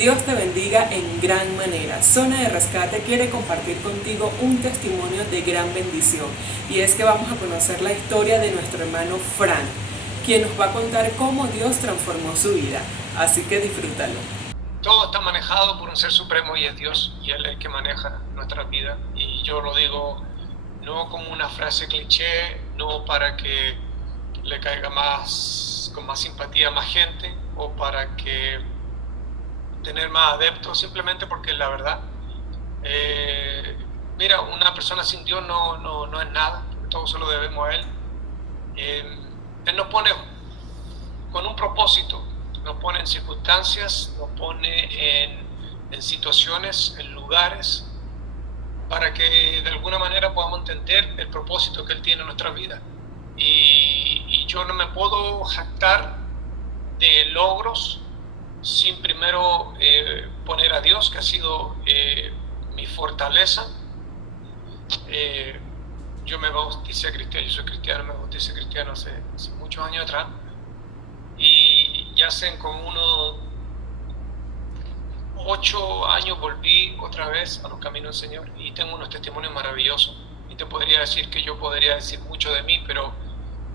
Dios te bendiga en gran manera. Zona de Rescate quiere compartir contigo un testimonio de gran bendición. Y es que vamos a conocer la historia de nuestro hermano Frank, quien nos va a contar cómo Dios transformó su vida. Así que disfrútalo. Todo está manejado por un ser supremo y es Dios, y Él es el que maneja nuestra vida. Y yo lo digo no como una frase cliché, no para que le caiga con más simpatía a más gente o para que tener más adeptos, simplemente porque la verdad. Mira, una persona sin Dios no es nada, todo se lo debemos a Él. Él nos pone con un propósito, nos pone en circunstancias, nos pone en situaciones, en lugares, para que de alguna manera podamos entender el propósito que Él tiene en nuestra vida. Y yo no me puedo jactar de logros sin primero poner a Dios, que ha sido mi fortaleza. Yo me bauticé cristiano, yo soy cristiano, me bauticé cristiano hace muchos años atrás, y ya hace como unos 8 años volví otra vez a los caminos del Señor y tengo unos testimonios maravillosos. Y te podría decir que yo podría decir mucho de mí, pero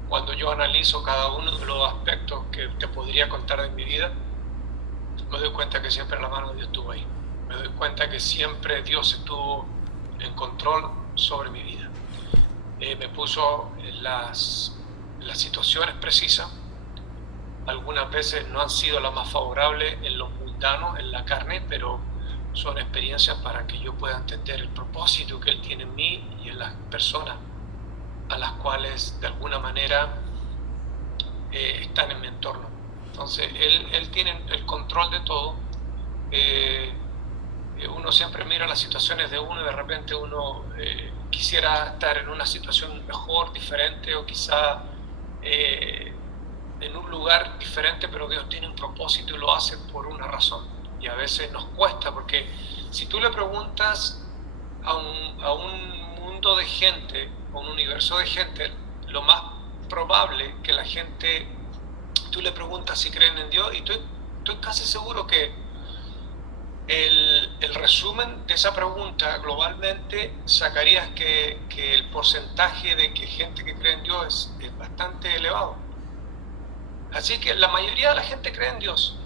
cuando yo analizo cada uno de los aspectos que te podría contar de mi vida, me doy cuenta que siempre la mano de Dios estuvo ahí. Me doy cuenta que siempre Dios estuvo en control sobre mi vida. Me puso en las situaciones precisas. Algunas veces no han sido las más favorables en lo mundano, en la carne, pero son experiencias para que yo pueda entender el propósito que Él tiene en mí y en las personas a las cuales de alguna manera están en mi entorno. Entonces, Él tiene el control de todo. Uno siempre mira las situaciones de uno y de repente uno quisiera estar en una situación mejor, diferente, o quizá en un lugar diferente, pero Dios tiene un propósito y lo hace por una razón. Y a veces nos cuesta, porque si tú le preguntas a un mundo de gente, a un universo de gente, lo más probable que la gente, tú le preguntas si creen en Dios, y estoy casi seguro que el resumen de esa pregunta globalmente sacarías que el porcentaje de que gente que cree en Dios es bastante elevado. Así que la mayoría de la gente cree en Dios.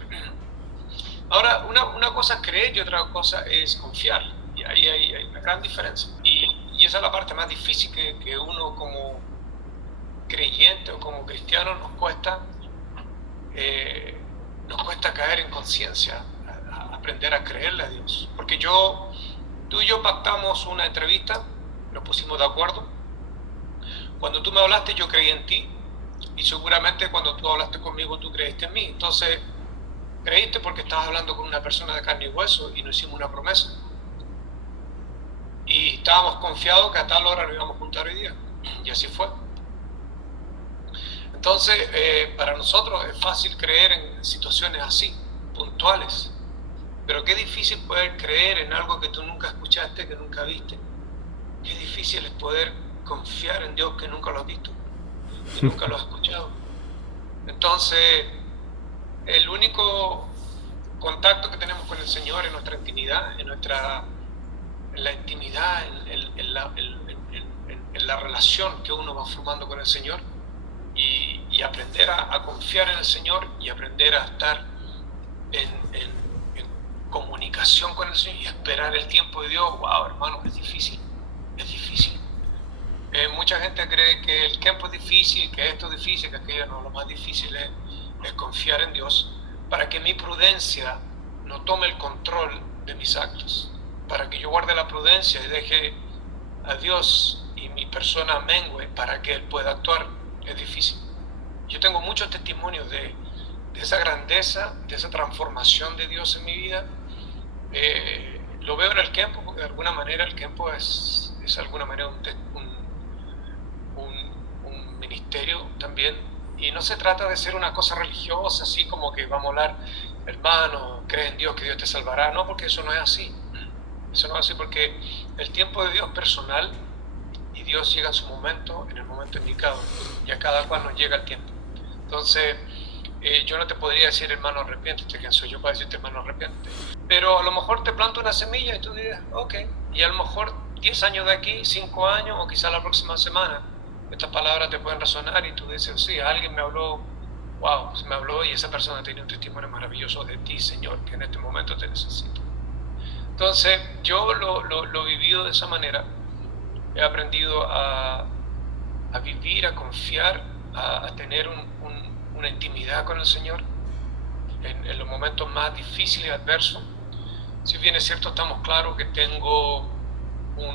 Ahora, una cosa es creer y otra cosa es confiar. Y ahí hay una gran diferencia. Y esa es la parte más difícil que uno como creyente o como cristiano nos cuesta caer en conciencia, aprender a creerle a Dios. Porque tú y yo pactamos una entrevista, nos pusimos de acuerdo. Cuando tú me hablaste, yo creí en ti. Y seguramente cuando tú hablaste conmigo, tú creíste en mí. Entonces, creíste porque estabas hablando con una persona de carne y hueso y nos hicimos una promesa. Y estábamos confiados que a tal hora nos íbamos a juntar hoy día. Y así fue. Entonces, para nosotros es fácil creer en situaciones así, puntuales. Pero qué difícil poder creer en algo que tú nunca escuchaste, que nunca viste. Qué difícil es poder confiar en Dios que nunca lo has visto, que nunca lo has escuchado. Entonces, el único contacto que tenemos con el Señor es nuestra intimidad, en la intimidad, en la relación que uno va formando con el Señor, y aprender a confiar en el Señor y aprender a estar en comunicación con el Señor y esperar el tiempo de Dios. Wow, hermano, es difícil, es difícil. Mucha gente cree que el tiempo es difícil, que esto es difícil, que aquello no. Lo más difícil es confiar en Dios para que mi prudencia no tome el control de mis actos, para que yo guarde la prudencia y deje a Dios y mi persona mengue para que Él pueda actuar. Es difícil. Yo tengo muchos testimonios de esa grandeza, de esa transformación de Dios en mi vida. Lo veo en el campo, porque de alguna manera el campo es de alguna manera un ministerio también. Y no se trata de ser una cosa religiosa, así como que vamos a hablar, hermano, cree en Dios, que Dios te salvará. No, porque eso no es así. Eso no es así, porque el tiempo de Dios es personal y Dios llega en su momento, en el momento indicado, y a cada cual nos llega el tiempo. Entonces, Yo no te podría decir, hermano, arrepiéntete, ¿quién soy yo para decirte, hermano, arrepiéntete? Pero a lo mejor te planto una semilla y tú dices, ok, y a lo mejor 10 años de aquí, 5 años, o quizá la próxima semana, estas palabras te pueden resonar y tú dices, sí, alguien me habló, wow, me habló y esa persona tiene un testimonio maravilloso de ti, Señor, que en este momento te necesito. Entonces, yo lo he vivido de esa manera. He aprendido a vivir, a confiar, a tener una intimidad con el Señor en los momentos más difíciles y adversos. Si bien es cierto, estamos claros que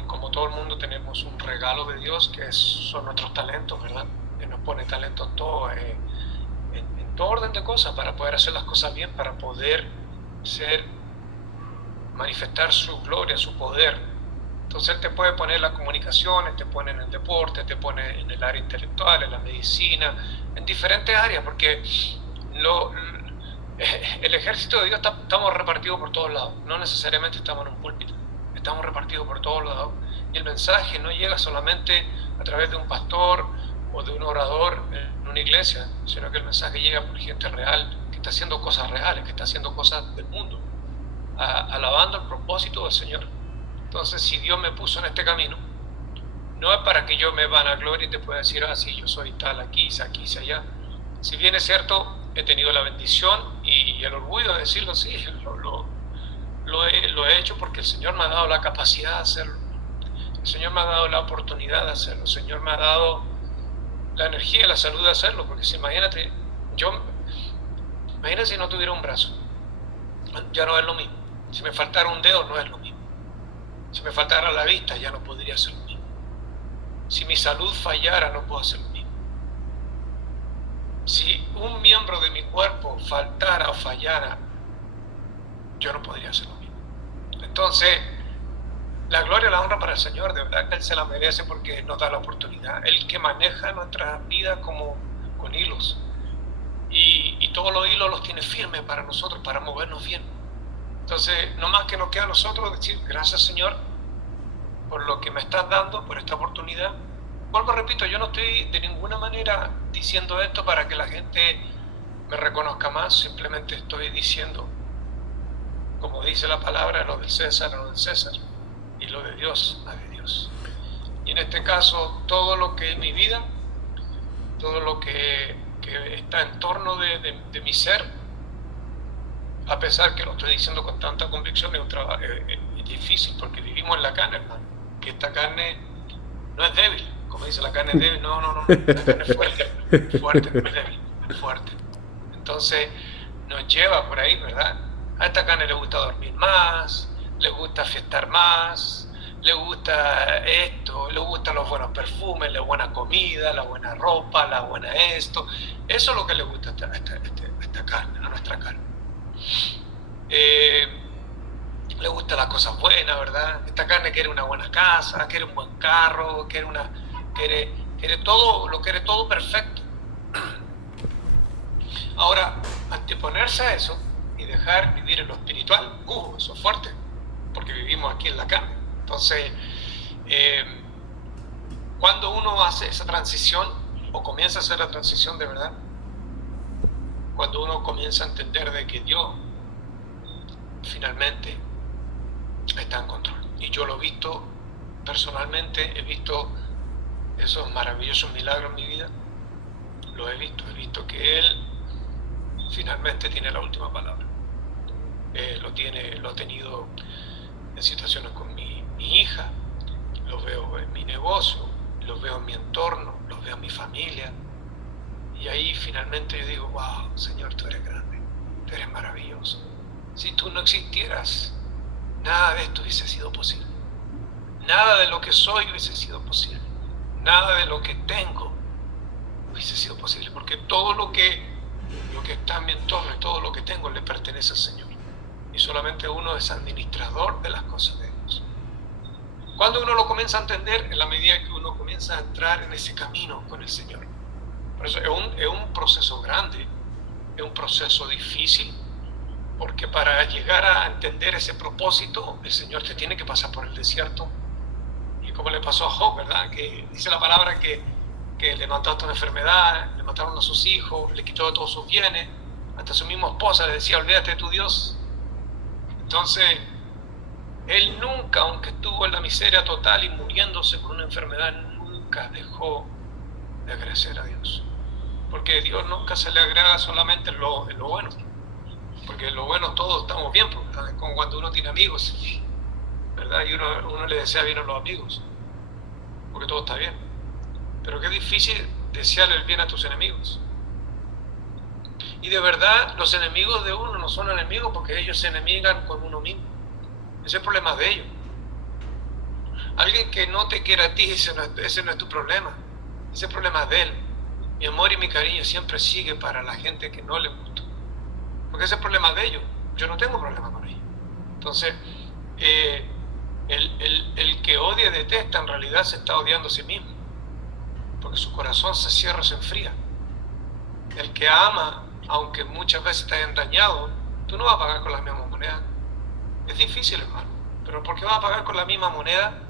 como todo el mundo, tenemos un regalo de Dios que son nuestros talentos, ¿verdad? Él nos pone talentos todos, en todo orden de cosas, para poder hacer las cosas bien, para poder manifestar su gloria, su poder. Entonces Él te puede poner en las comunicaciones, te pone en el deporte, te pone en el área intelectual, en la medicina, en diferentes áreas, porque el ejército de Dios estamos repartidos por todos lados, no necesariamente estamos en un púlpito, estamos repartidos por todos lados, y el mensaje no llega solamente a través de un pastor o de un orador en una iglesia, sino que el mensaje llega por gente real, que está haciendo cosas reales, que está haciendo cosas del mundo, alabando el propósito del Señor. Entonces, si Dios me puso en este camino, no es para que yo me vanaglorie y te pueda decir, sí, yo soy tal, aquí, hice allá. Si bien es cierto, he tenido la bendición y el orgullo de decirlo, sí, lo he hecho porque el Señor me ha dado la capacidad de hacerlo. El Señor me ha dado la oportunidad de hacerlo. El Señor me ha dado la energía y la salud de hacerlo. Porque imagínate si no tuviera un brazo, ya no es lo mismo. Si me faltara un dedo, no es lo mismo. Si me faltara la vista, ya no podría hacer lo mismo. Si mi salud fallara, no puedo hacer lo mismo. Si un miembro de mi cuerpo faltara o fallara, yo no podría hacer lo mismo. Entonces, la gloria y la honra para el Señor, de verdad que Él se la merece porque nos da la oportunidad. Él que maneja nuestras vidas como con hilos. Y todos los hilos los tiene firmes para nosotros, para movernos bien. Entonces, no más que nos queda a nosotros decir, gracias, Señor, por lo que me estás dando, por esta oportunidad. Vuelvo, repito, yo no estoy de ninguna manera diciendo esto para que la gente me reconozca más, simplemente estoy diciendo, como dice la palabra, lo del César a lo del César, y lo de Dios a de Dios. Y en este caso, todo lo que es mi vida, todo lo que está en torno de mi ser, a pesar que lo estoy diciendo con tanta convicción, es difícil porque vivimos en la carne, hermano, que esta carne no es débil, como dice la carne es débil, no, la carne es fuerte, no es débil, es fuerte. Entonces nos lleva por ahí, ¿verdad? A esta carne le gusta dormir más, le gusta fiestar más, le gusta esto, le gustan los buenos perfumes, la buena comida, la buena ropa, la buena esto. Eso es lo que le gusta a esta carne, a nuestra carne. Le gustan las cosas buenas, ¿verdad? Esta carne quiere una buena casa, quiere un buen carro, quiere todo perfecto. Ahora, anteponerse a eso y dejar vivir en lo espiritual, eso es fuerte, porque vivimos aquí en la carne. Entonces, cuando uno hace esa transición, o comienza a hacer la transición de verdad, cuando uno comienza a entender de que Dios finalmente está en control. Y yo lo he visto personalmente, he visto esos maravillosos milagros en mi vida, lo he visto que Él finalmente tiene la última palabra. Lo ha tenido en situaciones con mi hija, lo veo en mi negocio, lo veo en mi entorno, lo veo en mi familia. Y ahí finalmente yo digo, wow, Señor, tú eres grande, tú eres maravilloso. Si tú no existieras, nada de esto hubiese sido posible. Nada de lo que soy hubiese sido posible. Nada de lo que tengo hubiese sido posible. Porque todo lo que está en mi entorno y todo lo que tengo le pertenece al Señor. Y solamente uno es administrador de las cosas de Dios. Cuando uno lo comienza a entender, en la medida que uno comienza a entrar en ese camino con el Señor. Por eso es un proceso grande, es un proceso difícil, porque para llegar a entender ese propósito, el Señor te tiene que pasar por el desierto. Y como le pasó a Job, ¿verdad? Que dice la palabra que que le mataron una enfermedad, le mataron a sus hijos, le quitó todos sus bienes, hasta su misma esposa le decía, olvídate de tu Dios. Entonces, él nunca, aunque estuvo en la miseria total y muriéndose con una enfermedad, nunca dejó de agradecer a Dios. Porque Dios nunca se le agrega solamente en lo bueno. Porque en lo bueno todos estamos bien, ¿verdad? Es como cuando uno tiene amigos, ¿verdad? Y uno le desea bien a los amigos, porque todo está bien. Pero qué difícil desearle el bien a tus enemigos. Y de verdad, los enemigos de uno no son enemigos porque ellos se enemigan con uno mismo. Ese es el problema de ellos. Alguien que no te quiere a ti, ese no es tu problema. Ese es el problema de él. Mi amor y mi cariño siempre sigue para la gente que no le gusta. Porque ese es el problema de ellos. Yo no tengo problema con ellos. Entonces, el que odia y detesta en realidad se está odiando a sí mismo. Porque su corazón se cierra, se enfría. El que ama, aunque muchas veces te hayan dañado, tú no vas a pagar con la misma moneda. Es difícil, hermano. Pero ¿por qué vas a pagar con la misma moneda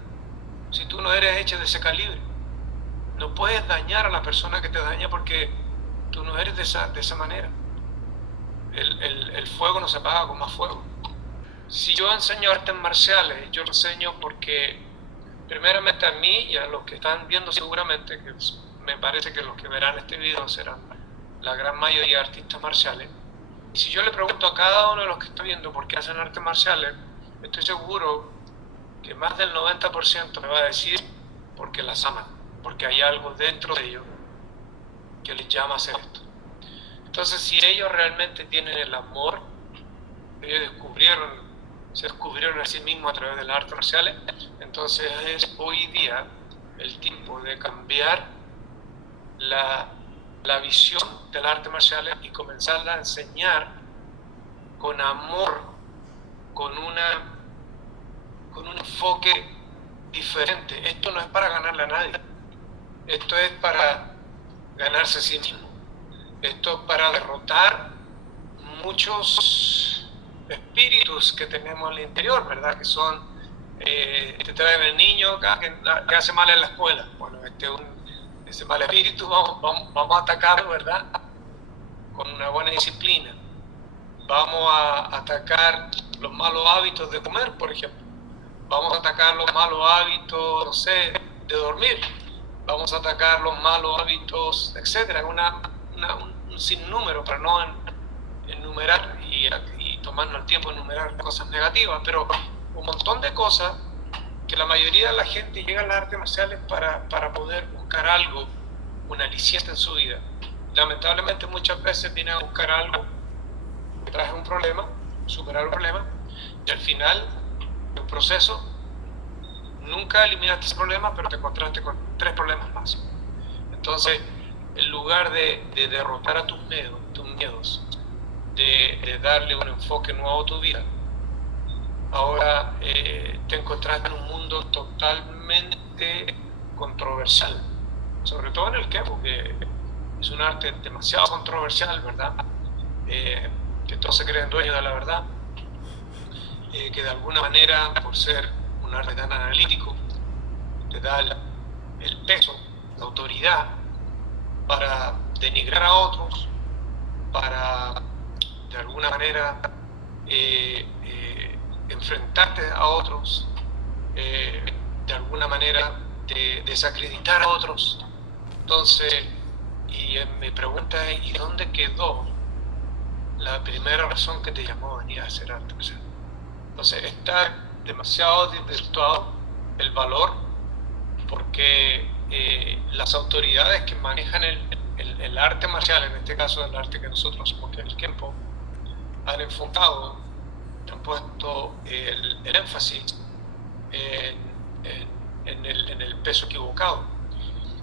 si tú no eres hecho de ese calibre? No puedes dañar a la persona que te daña porque tú no eres de esa manera. El fuego no se apaga con más fuego. Si yo enseño artes marciales, yo lo enseño porque primeramente a mí y a los que están viendo seguramente, que me parece que los que verán este video serán la gran mayoría de artistas marciales. Y si yo le pregunto a cada uno de los que está viendo por qué hacen artes marciales, estoy seguro que más del 90% me va a decir porque las aman, porque hay algo dentro de ellos que les llama a hacer esto. Entonces, si ellos realmente tienen el amor, ellos se descubrieron a sí mismos a través de las artes marciales, entonces es hoy día el tiempo de cambiar la visión de las artes marciales y comenzarla a enseñar con amor, con un enfoque diferente. Esto no es para ganarle a nadie, esto es para ganarse a sí mismo. Esto es para derrotar muchos espíritus que tenemos en el interior, ¿verdad? Que son, te traen el niño que hace mal en la escuela. Bueno, ese mal espíritu vamos a atacarlo, ¿verdad? Con una buena disciplina. Vamos a atacar los malos hábitos de comer, por ejemplo. Vamos a atacar los malos hábitos, no sé, de dormir. Vamos a atacar los malos hábitos, etcétera. Un sinnúmero para no enumerar y tomarnos el tiempo de enumerar cosas negativas, pero un montón de cosas que la mayoría de la gente llega a las artes marciales para poder buscar algo, un aliciente en su vida. Lamentablemente muchas veces viene a buscar algo que trae un problema, superar un problema, y al final del proceso nunca eliminaste ese problema, pero te encontraste con 3 problemas más. Entonces, en lugar de derrotar a tus miedos, de darle un enfoque nuevo a tu vida, ahora te encontraste en un mundo totalmente controversial, sobre todo en el que porque es un arte demasiado controversial, ¿verdad? Que todos se creen dueños de la verdad, que de alguna manera, por ser un arte tan analítico, te da el peso, la autoridad para denigrar a otros, para de alguna manera enfrentarte a otros, de alguna manera desacreditar a otros. Entonces, mi pregunta es, ¿y dónde quedó la primera razón que te llamó a venir a hacer arte? Entonces, está demasiado desvirtuado el valor, porque las autoridades que manejan el arte marcial, en este caso el arte que nosotros somos el Kenpo, han enfocado, han puesto el énfasis en el peso equivocado.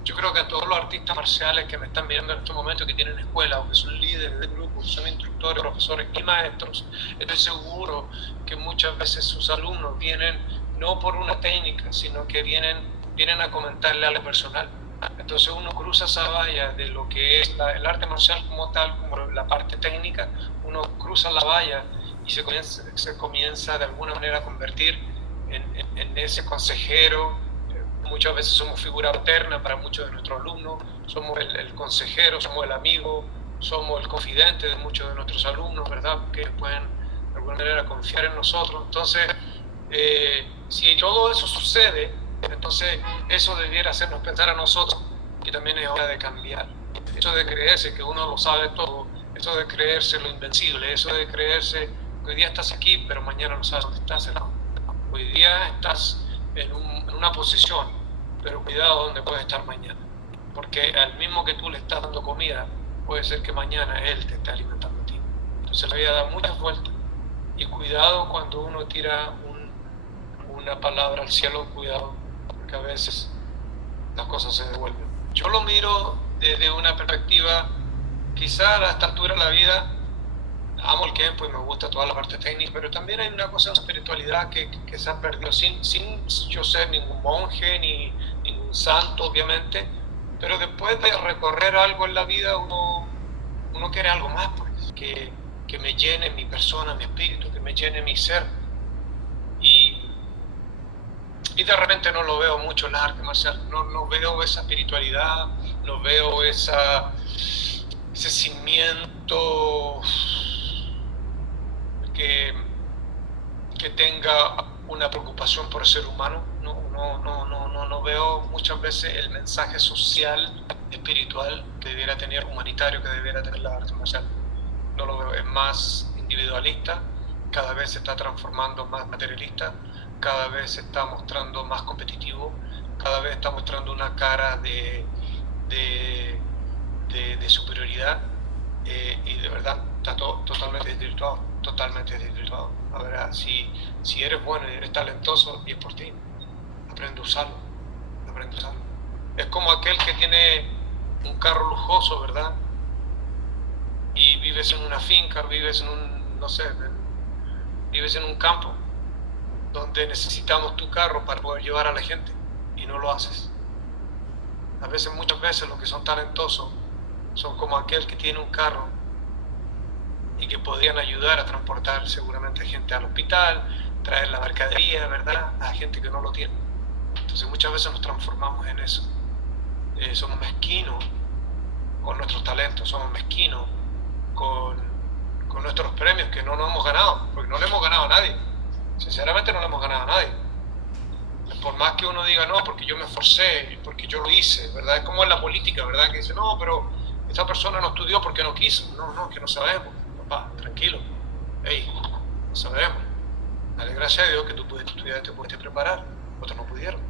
Yo creo que a todos los artistas marciales que me están mirando en estos momentos, que tienen escuela o que son líderes de grupos, son instructores, profesores y maestros, estoy seguro que muchas veces sus alumnos vienen no por una técnica, sino que vienen a comentarle algo personal. Entonces uno cruza esa valla de lo que es el arte marcial como tal, como la parte técnica, uno cruza la valla y se comienza de alguna manera a convertir en ese consejero muchas veces somos figura paterna para muchos de nuestros alumnos, somos el consejero, somos el amigo, somos el confidente de muchos de nuestros alumnos, ¿verdad? Porque pueden de alguna manera confiar en nosotros. Entonces, si todo eso sucede, entonces eso debiera hacernos pensar a nosotros que también es hora de cambiar. Eso de creerse que uno lo sabe todo, eso de creerse lo invencible, eso de creerse que hoy día estás aquí, pero mañana no sabes dónde estás. Hoy día estás en una posición, pero cuidado donde puedes estar mañana. Porque al mismo que tú le estás dando comida, puede ser que mañana él te esté alimentando a ti. Entonces la vida da muchas vueltas. Y cuidado cuando uno tira una palabra al cielo, cuidado, porque a veces las cosas se devuelven. Yo lo miro desde una perspectiva, quizá a esta altura de la vida, amo el campo y me gusta toda la parte técnica, pero también hay una cosa de espiritualidad que se ha perdido, sin yo ser ningún monje, ni ningún santo, obviamente, pero después de recorrer algo en la vida, uno quiere algo más, pues, que me llene mi persona, mi espíritu, que me llene mi ser. Y de repente no lo veo mucho en las artes marciales, no veo esa espiritualidad, no veo ese cimiento que tenga una preocupación por el ser humano. No veo muchas veces el mensaje social, espiritual que debiera tener, humanitario que debiera tener la arte marcial. No lo veo, es más individualista, cada vez se está transformando más materialista, cada vez se está mostrando más competitivo, cada vez está mostrando una cara de superioridad, y de verdad está totalmente desvirtuado. A ver, si eres bueno y eres talentoso, y es por ti, aprende a usarlo. Es como aquel que tiene un carro lujoso, ¿verdad? Y vives en una finca, vives en un campo donde necesitamos tu carro para poder llevar a la gente, y no lo haces. Muchas veces los que son talentosos son como aquel que tiene un carro y que podrían ayudar a transportar seguramente gente al hospital, traer la mercadería, ¿verdad?, a gente que no lo tiene. Entonces muchas veces nos transformamos en eso. Somos mezquinos con nuestros talentos, somos mezquinos con nuestros premios que no nos hemos ganado, porque no le hemos ganado a nadie. Sinceramente no le hemos ganado a nadie. Por más que uno diga, no, porque yo me esforcé, porque yo lo hice, ¿verdad? Es como en la política, ¿verdad? Que dice, no, pero esta persona no estudió porque no quiso. No, que no sabemos. Papá, tranquilo. No sabemos. Dale gracias a Dios que tú pudiste estudiar y te pudiste preparar. Otros no pudieron.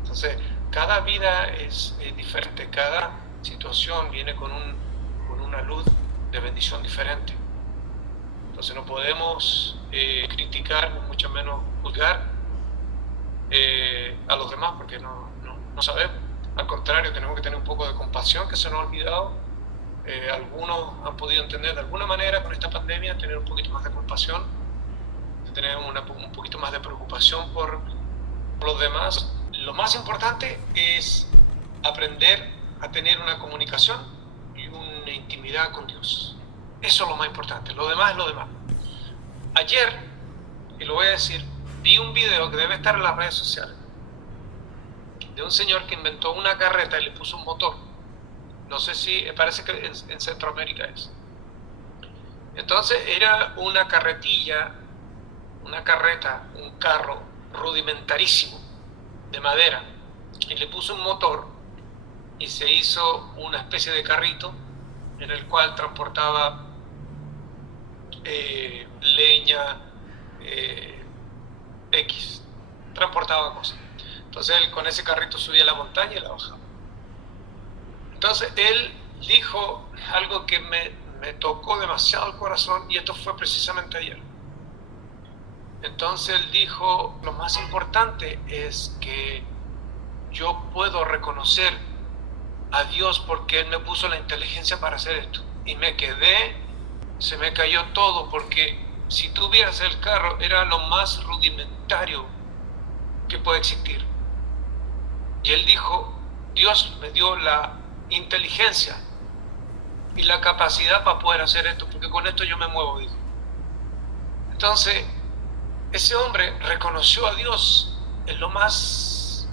Entonces, cada vida es diferente. Cada situación viene con una luz de bendición diferente. Entonces no podemos criticar, mucho menos juzgar a los demás, porque no sabemos. Al contrario, tenemos que tener un poco de compasión, que se nos ha olvidado. Algunos han podido entender de alguna manera con esta pandemia, tener un poquito más de compasión, tener un poquito más de preocupación por los demás. Lo más importante es aprender a tener una comunicación y una intimidad con Dios. Eso es lo más importante. Lo demás es lo demás. Ayer, y lo voy a decir, vi un video que debe estar en las redes sociales de un señor que inventó una carreta y le puso un motor. No sé si, parece que en Centroamérica es. Entonces era una carretilla, una carreta, un carro rudimentarísimo de madera, y le puso un motor y se hizo una especie de carrito en el cual transportaba leña, transportaba cosas. Entonces él con ese carrito subía la montaña y la bajaba. Entonces él dijo algo que me tocó demasiado el corazón, y esto fue precisamente ayer. Entonces él dijo, lo más importante es que yo puedo reconocer a Dios porque Él me puso la inteligencia para hacer esto. Y me quedé, se me cayó todo, porque si tú vieras el carro, era lo más rudimentario que puede existir. Y él dijo, Dios me dio la inteligencia y la capacidad para poder hacer esto, porque con esto yo me muevo, dijo. Entonces, ese hombre reconoció a Dios en lo más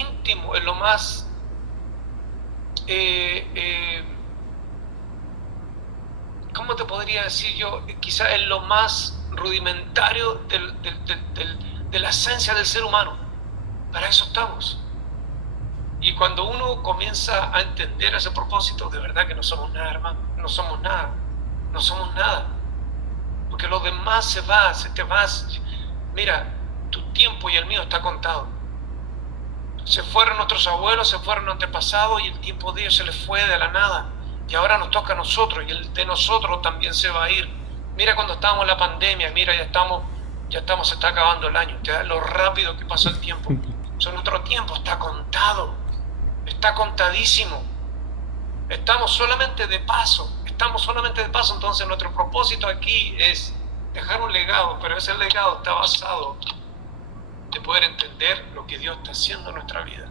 íntimo, en lo más ¿cómo te podría decir yo? Quizá en lo más rudimentario de la esencia del ser humano. Para eso estamos. Y cuando uno comienza a entender ese propósito, de verdad que no somos nada, hermano. No somos nada. No somos nada. Porque lo demás se te va. Mira, tu tiempo y el mío está contado. Se fueron nuestros abuelos, se fueron antepasados y el tiempo de ellos se les fue de la nada. Y ahora nos toca a nosotros y el de nosotros también se va a ir. Mira cuando estábamos en la pandemia, mira, ya estamos, se está acabando el año. Lo rápido que pasa el tiempo. Nuestro tiempo está contado, está contadísimo. Estamos solamente de paso, entonces nuestro propósito aquí es dejar un legado, pero ese legado está basado de poder entender lo que Dios está haciendo en nuestra vida,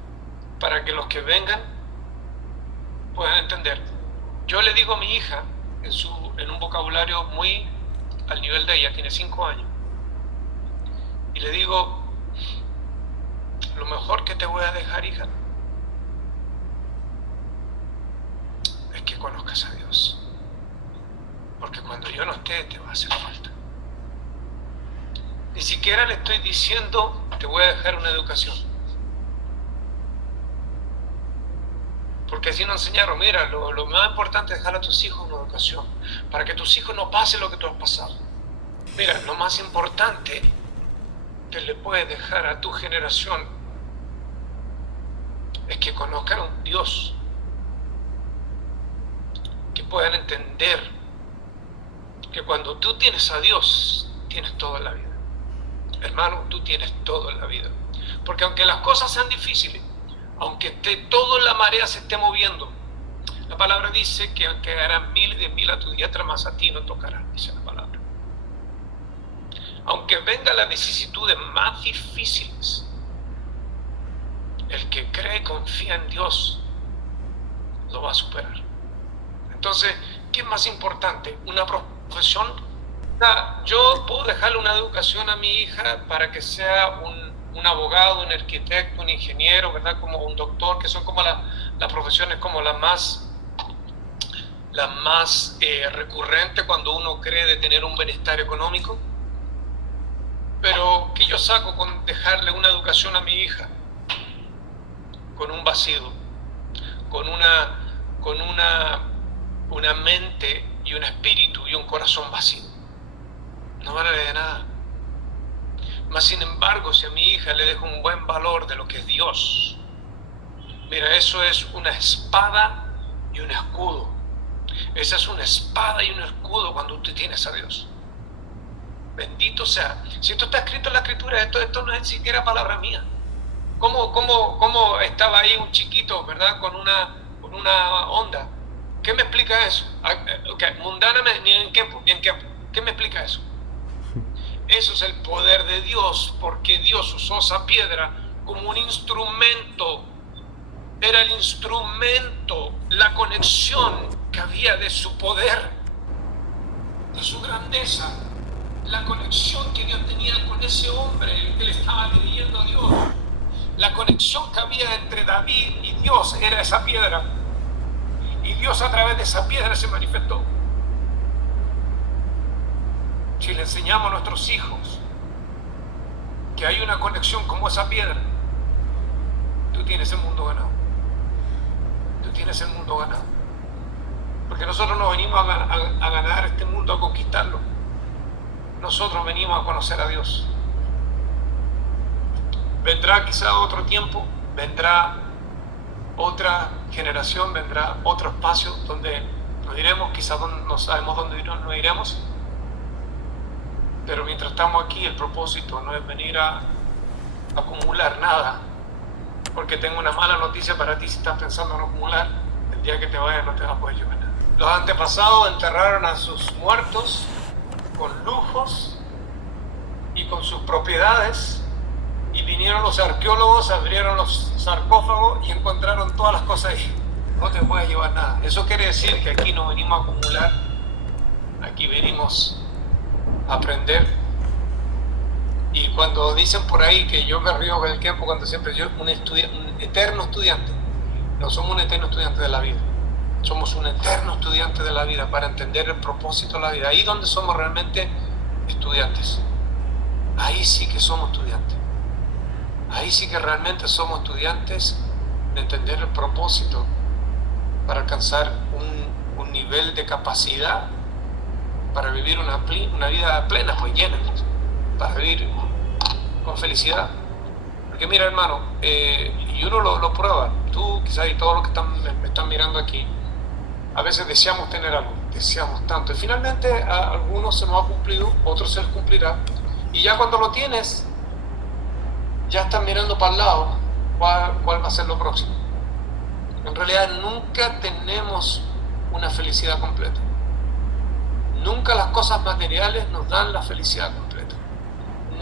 para que los que vengan puedan entender. Yo le digo a mi hija, en un vocabulario muy al nivel de ella, tiene 5 años, y le digo, lo mejor que te voy a dejar, hija, es que conozcas a Dios, porque cuando yo no esté, te va a hacer falta. Ni siquiera le estoy diciendo, te voy a dejar una educación. Porque así nos enseñaron, mira, lo más importante es dejar a tus hijos una educación, para que tus hijos no pasen lo que tú has pasado. Mira, lo más importante que le puedes dejar a tu generación es que conozcan a un Dios, que puedan entender que cuando tú tienes a Dios, tienes todo en la vida. Hermano, tú tienes todo en la vida. Porque aunque las cosas sean difíciles, aunque todo en la marea se esté moviendo, la palabra dice que aunque harán 1000 y 10.000 a tu diestra, más a ti no tocarán, dice la palabra. Aunque vengan las vicisitudes más difíciles, el que cree y confía en Dios lo va a superar. Entonces, ¿qué es más importante? ¿Una profesión? Yo puedo dejarle una educación a mi hija para que sea un abogado, un arquitecto, un ingeniero, ¿verdad? Como un doctor, que son como las profesiones como las más recurrentes cuando uno cree de tener un bienestar económico. Pero ¿qué yo saco con dejarle una educación a mi hija? Con un vacío, con una mente y un espíritu y un corazón vacío. No vale de nada. Mas sin embargo, si a mi hija le dejo un buen valor de lo que es Dios, mira, eso es una espada y un escudo. Esa es una espada y un escudo cuando tú tienes a Dios. Bendito sea. Si esto está escrito en la Escritura, esto no es ni siquiera palabra mía. ¿Cómo estaba ahí un chiquito, verdad, con una onda? ¿Qué me explica eso? Okay, mundanamente, ni en qué. ¿Qué me explica eso? Eso es el poder de Dios, porque Dios usó esa piedra como un instrumento. Era el instrumento, la conexión que había de su poder, de su grandeza, la conexión que Dios tenía con ese hombre que le estaba creyendo a Dios. La conexión que había entre David y Dios era esa piedra. Y Dios a través de esa piedra se manifestó. Si le enseñamos a nuestros hijos que hay una conexión como esa piedra, tú tienes el mundo ganado. Tú tienes el mundo ganado. Porque nosotros no venimos a ganar este mundo, a conquistarlo. Nosotros venimos a conocer a Dios. Vendrá quizá otro tiempo, vendrá otra generación, vendrá otro espacio donde nos iremos, quizá no sabemos dónde nos iremos. Pero mientras estamos aquí, el propósito no es venir a acumular nada, porque tengo una mala noticia para ti. Si estás pensando en acumular, el día que te vayas no te vas a poder llevar nada. Los antepasados enterraron a sus muertos con lujos y con sus propiedades, y vinieron los arqueólogos, abrieron los sarcófagos y encontraron todas las cosas ahí. No te puedes llevar nada. Eso quiere decir que aquí no venimos a acumular, aquí venimos aprender y Y cuando dicen por ahí que yo me río con el tiempo, cuando siempre yo, un eterno estudiante, no somos un eterno estudiante de la vida, somos un eterno estudiante de la vida para entender el propósito de la vida. Ahí donde somos realmente estudiantes, ahí sí que somos estudiantes, ahí sí que realmente somos estudiantes de entender el propósito para alcanzar un nivel de capacidad para vivir una vida plena, pues llena, para vivir con felicidad. Porque mira, hermano, y uno lo prueba, tú quizás y todos los que me están mirando aquí, a veces deseamos tener algo, deseamos tanto, y finalmente a algunos se nos ha cumplido, otros se les cumplirá, y ya cuando lo tienes, ya estás mirando para el lado cuál va a ser lo próximo. En realidad nunca tenemos una felicidad completa. Nunca las cosas materiales nos dan la felicidad completa.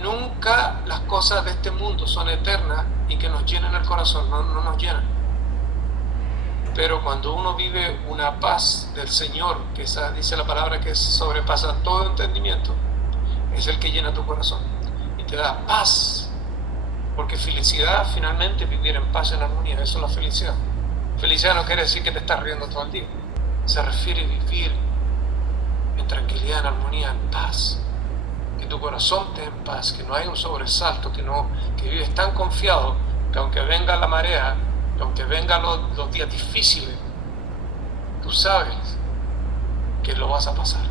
Nunca las cosas de este mundo son eternas y que nos llenan el corazón, no nos llenan. Pero cuando uno vive una paz del Señor, que esa dice la palabra que sobrepasa todo entendimiento, es el que llena tu corazón y te da paz. Porque felicidad finalmente vivir en paz y en armonía, eso es la felicidad. Felicidad no quiere decir que te estás riendo todo el día, se refiere a vivir en tranquilidad, en armonía, en paz. Que tu corazón esté en paz, que no haya un sobresalto, que vives tan confiado que aunque venga la marea, que aunque vengan los días difíciles, tú sabes que lo vas a pasar.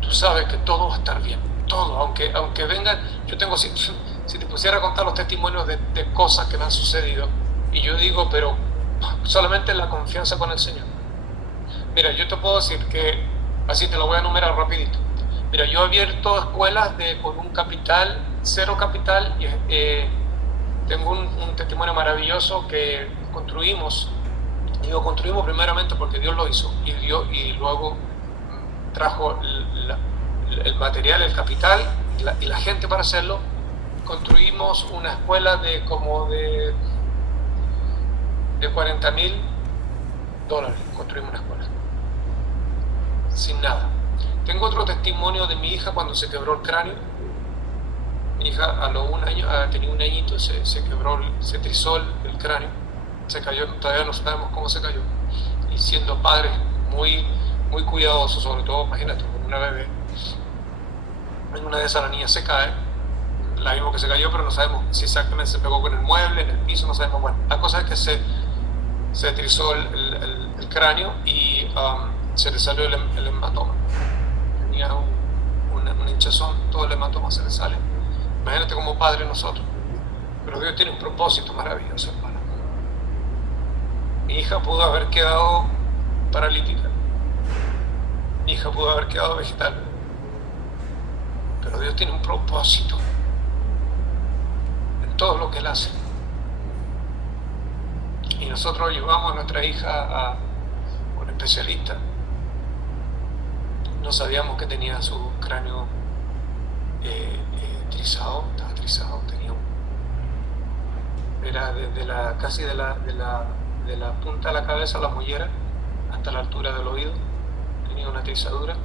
Tú sabes que todo va a estar bien. Todo, aunque vengan, yo tengo, si te pusiera a contar los testimonios de cosas que me han sucedido, y yo digo, pero solamente la confianza con el Señor. Mira, yo te puedo decir que, así te lo voy a enumerar rapidito. Mira, yo he abierto escuelas con un capital, cero capital, y tengo un testimonio maravilloso que construimos. Digo, construimos primeramente porque Dios lo hizo, y luego trajo el material, el capital y la gente para hacerlo. Construimos una escuela de $40,000. Construimos una escuela sin nada. Tengo otro testimonio de mi hija cuando se quebró el cráneo. Mi hija a los 1 año, tenía 1 añito, se quebró, se trizó el cráneo, se cayó, todavía no sabemos cómo se cayó. Y siendo padres muy, muy cuidadosos, sobre todo, imagínate, con una bebé, en una de esas la niña se cae, la vimos que se cayó, pero no sabemos si exactamente se pegó con el mueble, en el piso, no sabemos. Bueno, la cosa es que se trizó el cráneo y se le salió el hematoma. Tenía un hinchazón, todo el hematoma se le sale. Imagínate como padre nosotros. Pero Dios tiene un propósito maravilloso, hermano. Mi hija pudo haber quedado paralítica. Mi hija pudo haber quedado vegetal. Pero Dios tiene un propósito en todo lo que Él hace. Y nosotros llevamos a nuestra hija a un especialista. No sabíamos que tenía su cráneo trizado, estaba trizado, era desde casi de la punta de la cabeza a la mollera hasta la altura del oído, tenía una trizadura,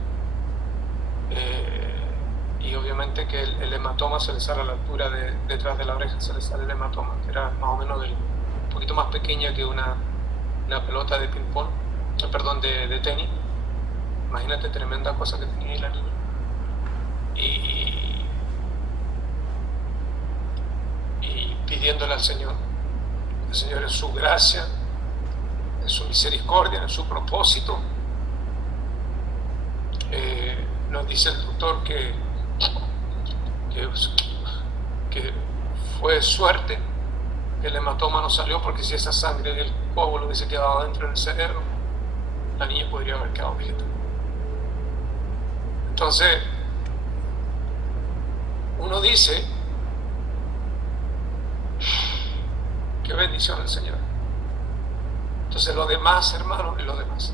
y obviamente que el hematoma se le sale a la altura detrás de la oreja, se le sale el hematoma, que era más o menos un poquito más pequeña que una pelota de ping-pong, de tenis. Imagínate, tremenda cosa que tenía ahí la niña. Y pidiéndole al Señor, el Señor en su gracia, en su misericordia, en su propósito, nos dice el doctor que fue suerte que el hematoma no salió, porque si esa sangre del coágulo hubiese quedado dentro del cerebro, la niña podría haber quedado vegetal. Entonces, uno dice, qué bendición el Señor. Entonces, lo demás, hermano, es lo demás.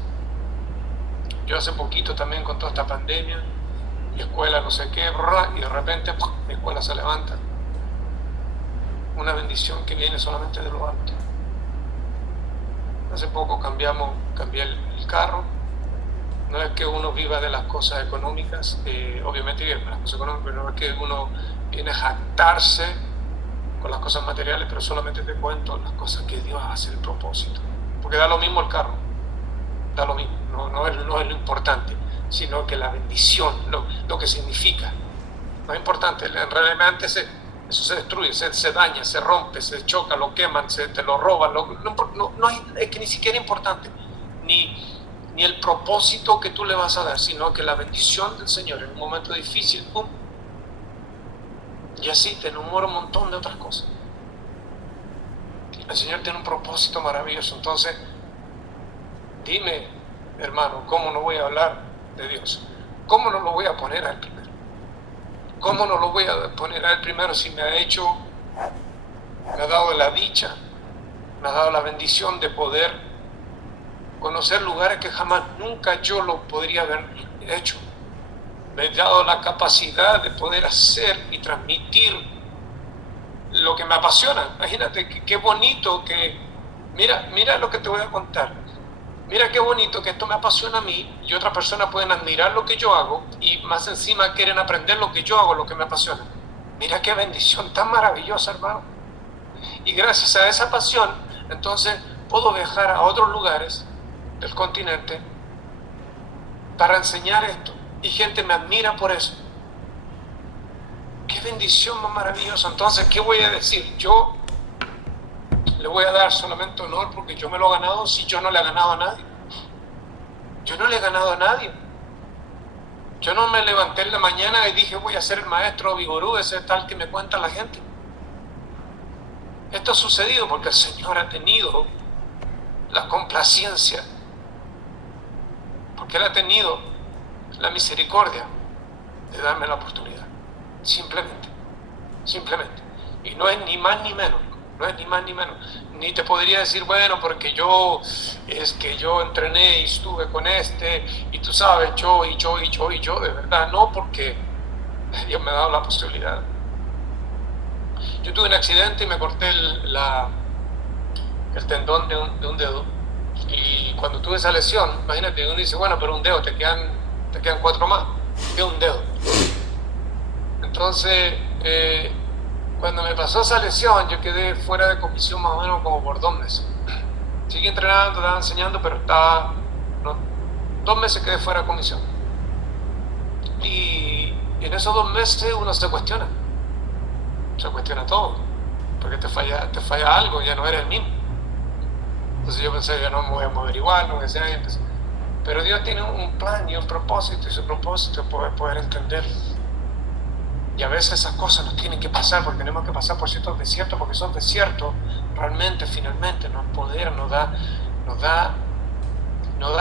Yo hace poquito también, con toda esta pandemia, mi escuela no sé qué, y de repente mi escuela se levanta. Una bendición que viene solamente de lo alto. Hace poco cambié el carro. No es que uno viva de las cosas económicas, obviamente vive de las cosas económicas, pero no es que uno viene a jactarse con las cosas materiales, pero solamente te cuento las cosas que Dios hace, el propósito. Porque da lo mismo el carro, da lo mismo, no es lo importante, sino que la bendición, lo que significa, no es importante. Realmente eso se destruye, se daña, se rompe, se choca, lo queman, te lo roban, es que ni siquiera es importante, ni el propósito que tú le vas a dar, sino que la bendición del Señor en un momento difícil, ¡pum! Y así te enumero un montón de otras cosas. El Señor tiene un propósito maravilloso. Entonces, dime, hermano, ¿cómo no voy a hablar de Dios? ¿Cómo no lo voy a poner a Él primero? ¿Cómo no lo voy a poner a Él primero si me ha dado la dicha, me ha dado la bendición de poder conocer lugares que jamás, nunca yo lo podría haber hecho? Me ha dado la capacidad de poder hacer y transmitir lo que me apasiona. Imagínate qué bonito que... Mira lo que te voy a contar. Mira qué bonito que esto me apasiona a mí y otras personas pueden admirar lo que yo hago y más encima quieren aprender lo que yo hago, lo que me apasiona. Mira qué bendición tan maravillosa, hermano. Y gracias a esa pasión, entonces puedo viajar a otros lugares del continente para enseñar esto. Y gente me admira por eso. Qué bendición más maravillosa. Entonces, ¿qué voy a decir? Yo le voy a dar solamente honor porque yo me lo he ganado, si yo no le he ganado a nadie. Yo no le he ganado a nadie. Yo no me levanté en la mañana y dije voy a ser el maestro vigorú, ese tal que me cuenta la gente. Esto ha sucedido porque el Señor ha tenido la complacencia, porque Él ha tenido la misericordia de darme la oportunidad. Simplemente. Y no es ni más ni menos. Ni te podría decir, bueno, porque es que yo entrené y estuve con y tú sabes, yo, de verdad, no, porque Dios me ha dado la posibilidad. Yo tuve un accidente y me corté el tendón de un dedo, y cuando tuve esa lesión, imagínate, uno dice, bueno, pero un dedo, te quedan 4 más, que un dedo. Entonces, cuando me pasó esa lesión, yo quedé fuera de comisión más o menos como por 2 meses. Seguí entrenando, estaba enseñando, pero 2 meses quedé fuera de comisión. Y en esos 2 meses uno se cuestiona todo, porque te falla algo, ya no eres el mismo. Entonces yo pensé, yo no me voy a mover igual, no voy a hacer nada. Pero Dios tiene un plan y un propósito, y su propósito es poder entenderlo. Y a veces esas cosas nos tienen que pasar, porque tenemos que pasar por ciertos desiertos, porque esos desiertos realmente, finalmente, nos empodera, nos da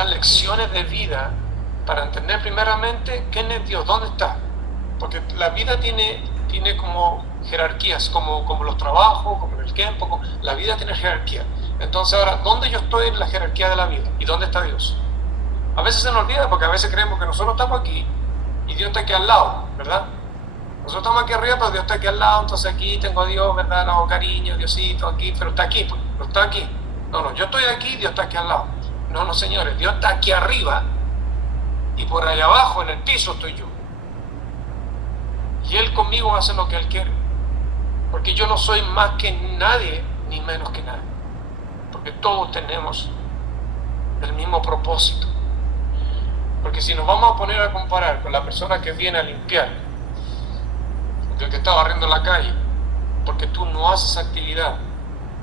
lecciones de vida para entender primeramente quién es Dios, dónde está. Porque la vida tiene como jerarquías, como los trabajos, como el tiempo, la vida tiene jerarquía. Entonces ahora, ¿dónde yo estoy en la jerarquía de la vida? ¿Y dónde está Dios? A veces se nos olvida, porque a veces creemos que nosotros estamos aquí y Dios está aquí al lado, ¿verdad? Nosotros estamos aquí arriba, pero Dios está aquí al lado, entonces aquí tengo a Dios, ¿verdad? Le hago cariño, Diosito, aquí, pero está aquí, pues, no está aquí. No, yo estoy aquí, Dios está aquí al lado. No, señores, Dios está aquí arriba y por allá abajo, en el piso, estoy yo. Y Él conmigo hace lo que Él quiere, porque yo no soy más que nadie, ni menos que nadie, porque todos tenemos el mismo propósito. Porque si nos vamos a poner a comparar con la persona que viene a limpiar, el que está barriendo la calle, porque tú no haces actividad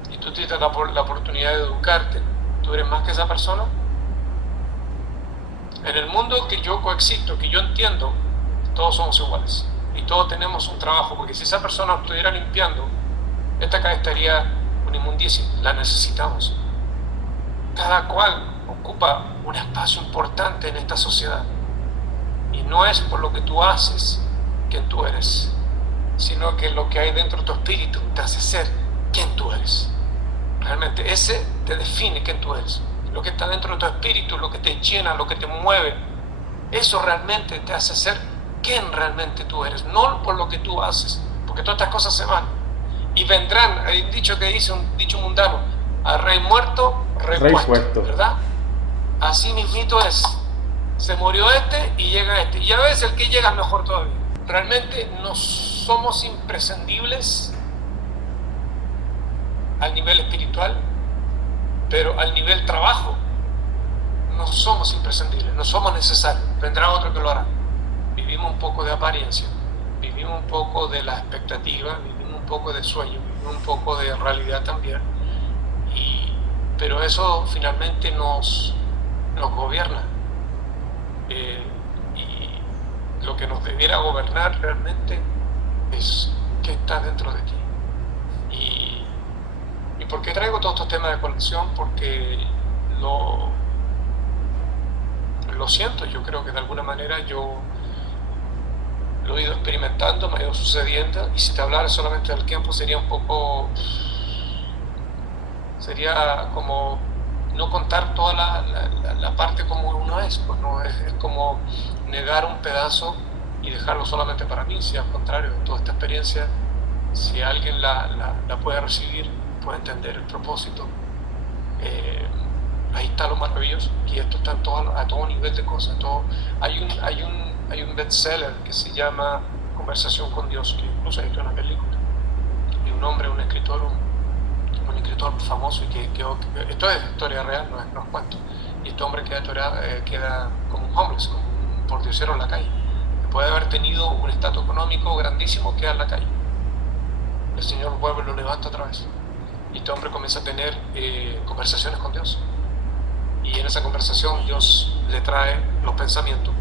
y tú tienes la oportunidad de educarte, ¿tú eres más que esa persona? En el mundo que yo coexisto, que yo entiendo, todos somos iguales y todos tenemos un trabajo, porque si esa persona estuviera limpiando, esta calle estaría una inmundicia, la necesitamos. Cada cual ocupa un espacio importante en esta sociedad, y no es por lo que tú haces quien tú eres, sino que lo que hay dentro de tu espíritu te hace ser quien tú eres. Realmente ese te define quién tú eres. Lo que está dentro de tu espíritu, lo que te llena, lo que te mueve, eso realmente te hace ser quien realmente tú eres, no por lo que tú haces, porque todas estas cosas se van y vendrán. Hay un dicho que dice, un dicho mundano: a rey muerto, rey puesto, ¿verdad? Así mismito es. Se murió este y llega este. Y a veces el que llega es mejor todavía. Realmente no somos imprescindibles al nivel espiritual, pero al nivel trabajo no somos imprescindibles, no somos necesarios. Vendrá otro que lo hará. Vivimos un poco de apariencia, vivimos un poco de la expectativa, vivimos un poco de sueño, vivimos un poco de realidad también. Pero eso finalmente nos gobierna. Y lo que nos debiera gobernar realmente es qué está dentro de ti. ¿Y por qué traigo todos estos temas de conexión? Porque lo siento, yo creo que de alguna manera yo lo he ido experimentando, me ha ido sucediendo, y si te hablara solamente del tiempo sería como no contar toda la parte como uno es, pues no es como negar un pedazo y dejarlo solamente para mí. Si al contrario, toda esta experiencia, si alguien la puede recibir, puede entender el propósito, ahí está lo maravilloso. Y esto está a todo nivel de cosas. Hay un bestseller que se llama Conversación con Dios, que incluso ha hecho una película, de un hombre, un escritor famoso, y que esto es historia real, no es cuento. Y este hombre queda como un homeless, como un pordiosero en la calle. Puede haber tenido un estatus económico grandísimo, queda en la calle. El Señor vuelve y lo levanta otra vez. Y este hombre comienza a tener conversaciones con Dios. Y en esa conversación Dios le trae los pensamientos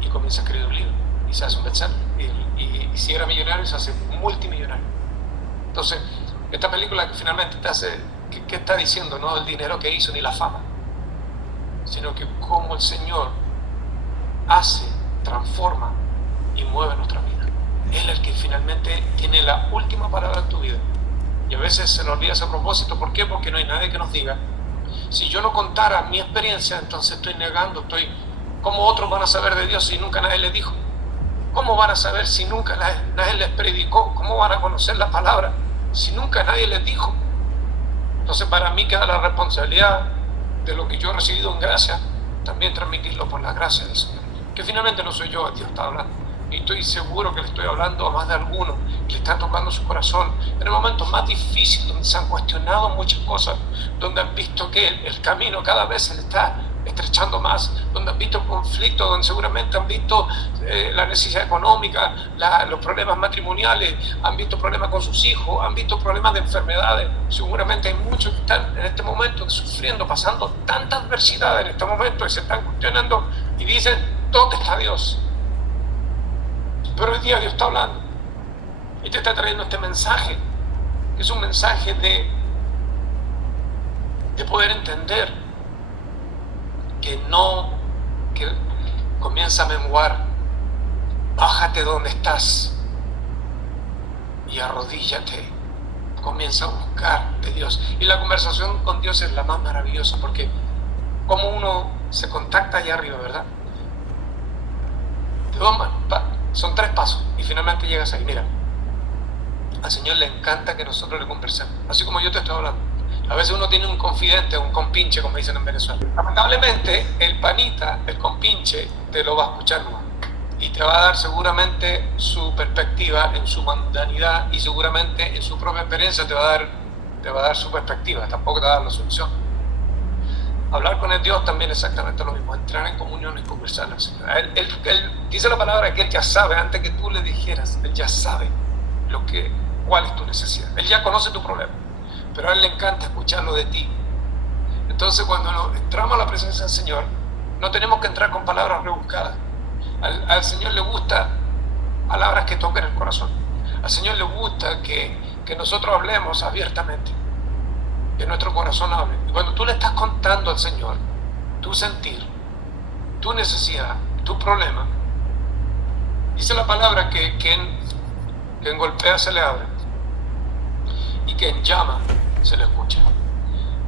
y comienza a escribir un libro. Y se hace un bestseller. Y si era millonario, se hace multimillonario. Entonces, esta película que finalmente te hace, ¿qué está diciendo? No el dinero que hizo ni la fama, sino que cómo el Señor hace, transforma y mueve nuestra vida. Él es el que finalmente tiene la última palabra en tu vida. Y a veces se nos olvida ese propósito. ¿Por qué? Porque no hay nadie que nos diga. Si yo no contara mi experiencia, entonces estoy negando, ¿cómo otros van a saber de Dios si nunca nadie les dijo? ¿Cómo van a saber si nunca nadie les predicó? ¿Cómo van a conocer la palabra si nunca nadie les dijo? Entonces para mí queda la responsabilidad de lo que yo he recibido en gracia, también transmitirlo por la gracia del Señor. Que finalmente no soy yo, Dios está hablando. Y estoy seguro que le estoy hablando a más de alguno, que le está tocando su corazón. En el momento más difícil, donde se han cuestionado muchas cosas, donde han visto que el camino cada vez se le está estrechando más, donde han visto conflictos, donde seguramente han visto la necesidad económica, los problemas matrimoniales, han visto problemas con sus hijos, han visto problemas de enfermedades. Seguramente hay muchos que están en este momento sufriendo, pasando tanta adversidad en este momento, y se están cuestionando y dicen, ¿dónde está Dios? Pero hoy día Dios está hablando y te está trayendo este mensaje, que es un mensaje de poder entender que comienza a menguar. Bájate donde estás y arrodíllate, comienza a buscar de Dios. Y la conversación con Dios es la más maravillosa, porque como uno se contacta allá arriba, ¿verdad? Son 3 pasos y finalmente llegas ahí. Mira, al Señor le encanta que nosotros le conversemos, así como yo te estoy hablando. A veces uno tiene un confidente, un compinche, como dicen en Venezuela. Lamentablemente, el panita, el compinche, te lo va a escuchar nomás. Y te va a dar seguramente su perspectiva en su mundanidad, y seguramente en su propia experiencia te va a dar su perspectiva, tampoco te va a dar la solución. Hablar con el Dios también es exactamente lo mismo, entrar en comunión y conversar al Señor. Él dice la palabra que Él ya sabe, antes que tú le dijeras, Él ya sabe cuál es tu necesidad. Él ya conoce tu problema, pero a Él le encanta escucharlo de ti. Entonces cuando entramos a la presencia del Señor, no tenemos que entrar con palabras rebuscadas. Al Señor le gusta palabras que toquen el corazón. Al Señor le gusta que nosotros hablemos abiertamente, que nuestro corazón hable. Y cuando tú le estás contando al Señor tu sentir, tu necesidad, tu problema, dice la palabra que quien golpea se le abre y quien llama se le escucha.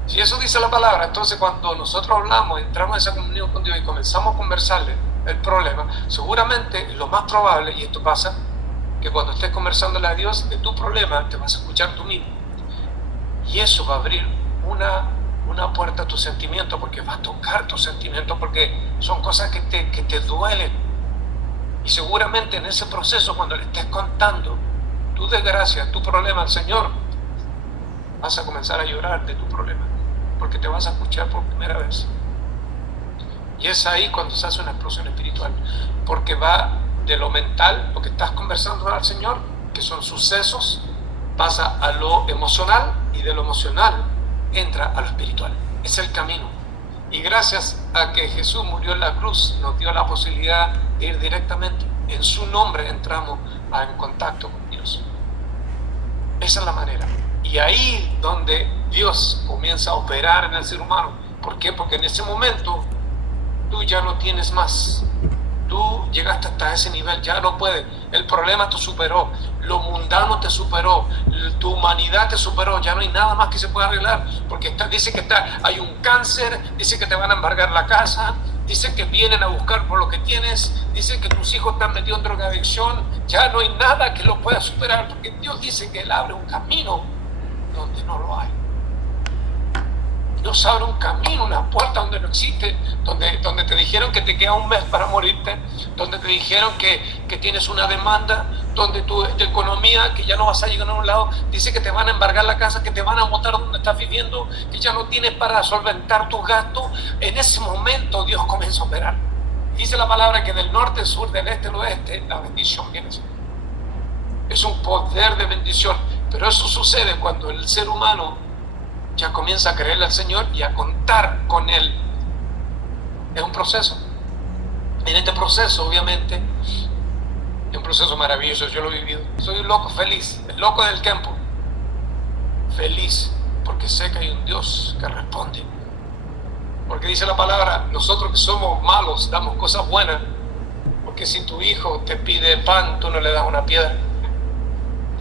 Si eso dice la palabra, entonces cuando nosotros hablamos, entramos en esa comunión con Dios y comenzamos a conversarle el problema, seguramente lo más probable, y esto pasa, que cuando estés conversándole a Dios de tu problema, te vas a escuchar tú mismo. Y eso va a abrir una puerta a tu sentimiento, porque va a tocar tu sentimiento, porque son cosas que te duelen. Y seguramente en ese proceso, cuando le estés contando tu desgracia, tu problema al Señor, vas a comenzar a llorar de tu problema, porque te vas a escuchar por primera vez. Y es ahí cuando se hace una explosión espiritual, porque va de lo mental, lo que estás conversando al Señor, que son sucesos, pasa a lo emocional, y de lo emocional entra a lo espiritual. Es el camino. Y gracias a que Jesús murió en la cruz, nos dio la posibilidad de ir directamente. En su nombre entramos en contacto con Dios. Esa es la manera. Y ahí donde Dios comienza a operar en el ser humano. ¿Por qué? Porque en ese momento tú ya no tienes más. Tú llegaste hasta ese nivel, ya no puedes. El problema te superó, lo mundano te superó, tu humanidad te superó, ya no hay nada más que se pueda arreglar. Porque dice que hay un cáncer, dice que te van a embargar la casa, dice que vienen a buscar por lo que tienes, dice que tus hijos están metidos en drogadicción. Ya no hay nada que lo pueda superar, porque Dios dice que Él abre un camino donde no lo hay. Dios abre un camino, una puerta donde no existe, donde te dijeron que te queda un mes para morirte, donde te dijeron que tienes una demanda, donde tu economía, que ya no vas a llegar a un lado, dice que te van a embargar la casa, que te van a botar donde estás viviendo, que ya no tienes para solventar tus gastos. En ese momento Dios comienza a operar. Dice la palabra que del norte, sur, del este, al oeste, la bendición viene. Es un poder de bendición, pero eso sucede cuando el ser humano ya comienza a creerle al Señor y a contar con Él. Es un proceso. En este proceso, obviamente, es un proceso maravilloso. Yo lo he vivido. Soy un loco feliz, el loco del campo. Feliz, porque sé que hay un Dios que responde. Porque dice la palabra, nosotros que somos malos damos cosas buenas, porque si tu hijo te pide pan, tú no le das una piedra.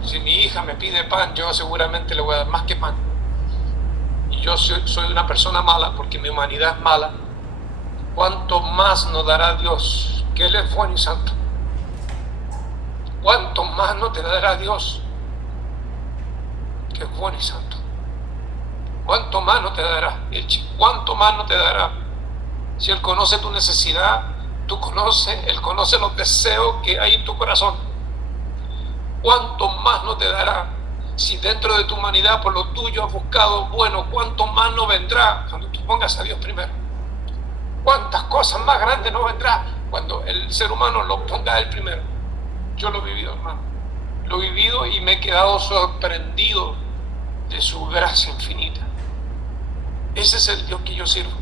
Si mi hija me pide pan, yo seguramente le voy a dar más que pan. Y yo soy una persona mala porque mi humanidad es mala. ¿Cuánto más nos dará Dios, que Él es bueno y santo? ¿Cuánto más no te dará Dios, que es bueno y santo? ¿Cuánto más no te dará? ¿Cuánto más no te dará? Si Él conoce tu necesidad, Él conoce los deseos que hay en tu corazón. ¿Cuánto más no te dará? Si dentro de tu humanidad por lo tuyo has buscado bueno, ¿cuánto más no vendrá cuando tú pongas a Dios primero? ¿Cuántas cosas más grandes no vendrá cuando el ser humano lo ponga a Él primero? Yo lo he vivido, hermano. Lo he vivido y me he quedado sorprendido de su gracia infinita. Ese es el Dios que yo sirvo.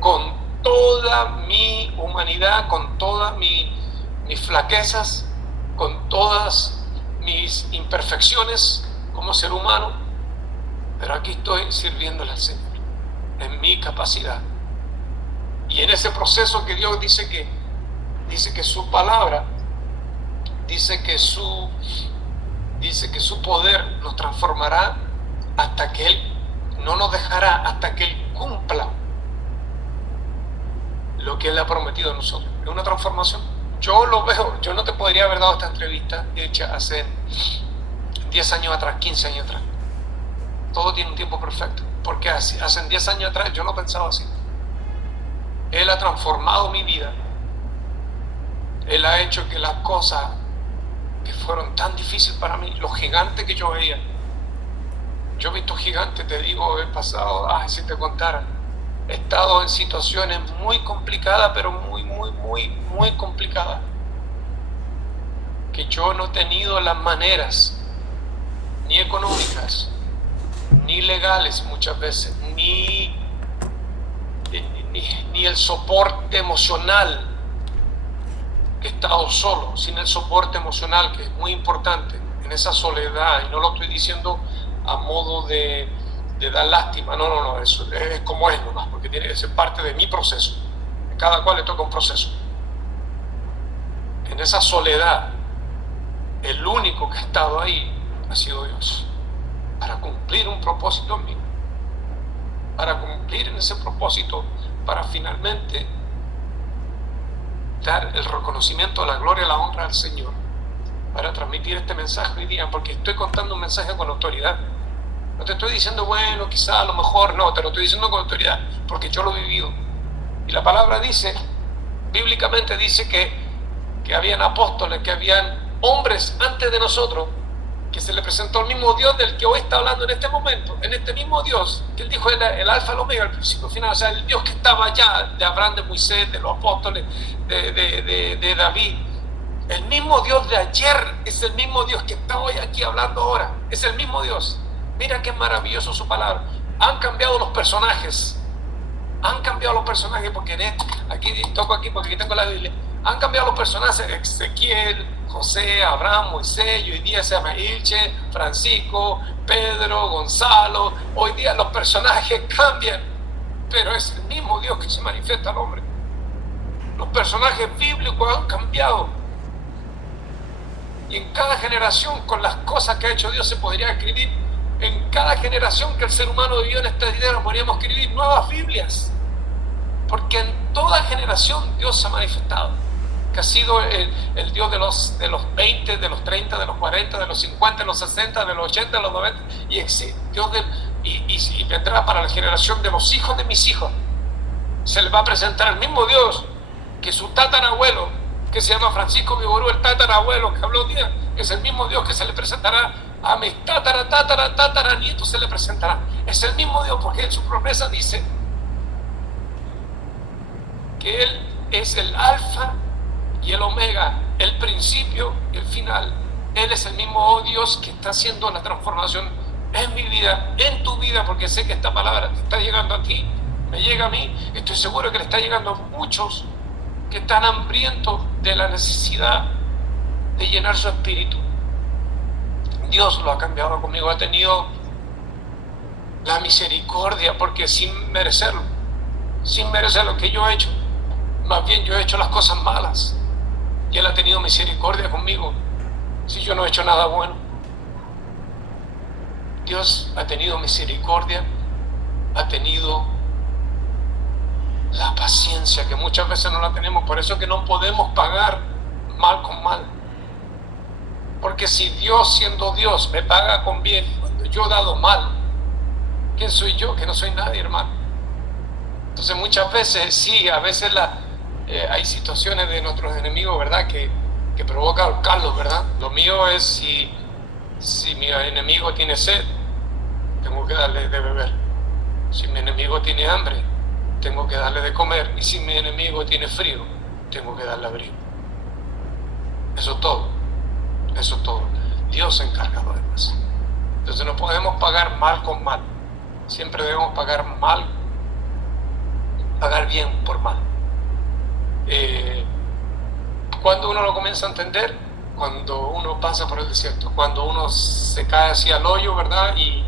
Con toda mi humanidad, con todas mis flaquezas, con todas mis imperfecciones como ser humano, pero aquí estoy sirviéndole al Señor en mi capacidad. Y en ese proceso que Dios dice que su palabra, dice que su poder nos transformará hasta que Él no nos dejará, hasta que Él cumpla lo que Él ha prometido a nosotros. Es una transformación. Yo lo veo, yo no te podría haber dado esta entrevista hecha hace 10 años atrás, 15 años atrás. Todo tiene un tiempo perfecto, porque hace 10 años atrás yo no pensaba así. Él ha transformado mi vida. Él ha hecho que las cosas que fueron tan difíciles para mí, los gigantes que yo veía, yo he visto gigantes, te digo, he pasado, si te contara, he estado en situaciones muy complicadas, pero muy complicadas, que yo no he tenido las maneras, ni económicas, ni legales muchas veces, ni el soporte emocional, que he estado solo, sin el soporte emocional, que es muy importante, en esa soledad, y no lo estoy diciendo a modo de dar lástima, no, eso es como es nomás, porque tiene que ser parte de mi proceso. A cada cual le toca un proceso. En esa soledad, el único que ha estado ahí ha sido Dios, para cumplir un propósito en mí, para cumplir en ese propósito, para finalmente dar el reconocimiento, la gloria, la honra al Señor, para transmitir este mensaje hoy día, porque estoy contando un mensaje con autoridad. No te estoy diciendo, bueno, quizá a lo mejor no, te lo estoy diciendo con autoridad, porque yo lo he vivido. Y la palabra dice Bíblicamente dice que habían apóstoles, que habían hombres antes de nosotros, que se le presentó el mismo Dios del que hoy está hablando en este momento, en este mismo Dios, que él dijo el alfa, el omega, el principio final, o sea, el Dios que estaba allá, de Abraham, de Moisés, de los apóstoles, de David. El mismo Dios de ayer es el mismo Dios que está hoy aquí hablando ahora, es el mismo Dios. Mira qué maravilloso su palabra. Han cambiado los personajes, porque aquí toco aquí porque aquí tengo la Biblia. Han cambiado los personajes: Ezequiel, José, Abraham, Moisés, y hoy día se llama Ilche, Francisco, Pedro, Gonzalo. Hoy día los personajes cambian, pero es el mismo Dios que se manifiesta al hombre. Los personajes bíblicos han cambiado, y en cada generación, con las cosas que ha hecho Dios, se podría escribir. En cada generación que el ser humano vivió en esta tierra podríamos escribir nuevas Biblias, porque en toda generación Dios se ha manifestado, que ha sido el Dios de los 20, de los 30, de los 40, de los 50, de los 60, de los 80, de los 90, y vendrá para la generación de los hijos de mis hijos. Se les va a presentar el mismo Dios que su tatarabuelo, que se llama Francisco Viború, el tatarabuelo que habló día, es el mismo Dios que se le presentará a mis tataranietos, se le presentará. Es el mismo Dios, porque en su promesa dice que Él es el alfa y el omega, el principio y el final. Él es el mismo Dios que está haciendo la transformación en mi vida, en tu vida, porque sé que esta palabra te está llegando a ti, me llega a mí, estoy seguro que le está llegando a muchos que están hambrientos de la necesidad de llenar su espíritu. Dios lo ha cambiado conmigo, ha tenido la misericordia, porque sin merecer lo que yo he hecho, más bien yo he hecho las cosas malas, y Él ha tenido misericordia conmigo, si yo no he hecho nada bueno. Dios ha tenido misericordia, ha tenido la paciencia que muchas veces no la tenemos. Por eso que no podemos pagar mal con mal, porque si Dios, siendo Dios, me paga con bien cuando yo he dado mal, ¿quién soy yo? Que no soy nadie, hermano. Entonces muchas veces, sí, a veces hay situaciones de nuestros enemigos, ¿verdad?, que provocan caldos, ¿verdad? Lo mío es, si mi enemigo tiene sed, tengo que darle de beber. Si mi enemigo tiene hambre, tengo que darle de comer. Y si mi enemigo tiene frío, tengo que darle abrigo. Eso es todo. Dios se encarga de lo demás. Entonces no podemos pagar mal con mal. Siempre debemos pagar bien por mal. Cuando uno lo comienza a entender, cuando uno pasa por el desierto, cuando uno se cae hacia el hoyo, ¿verdad?, y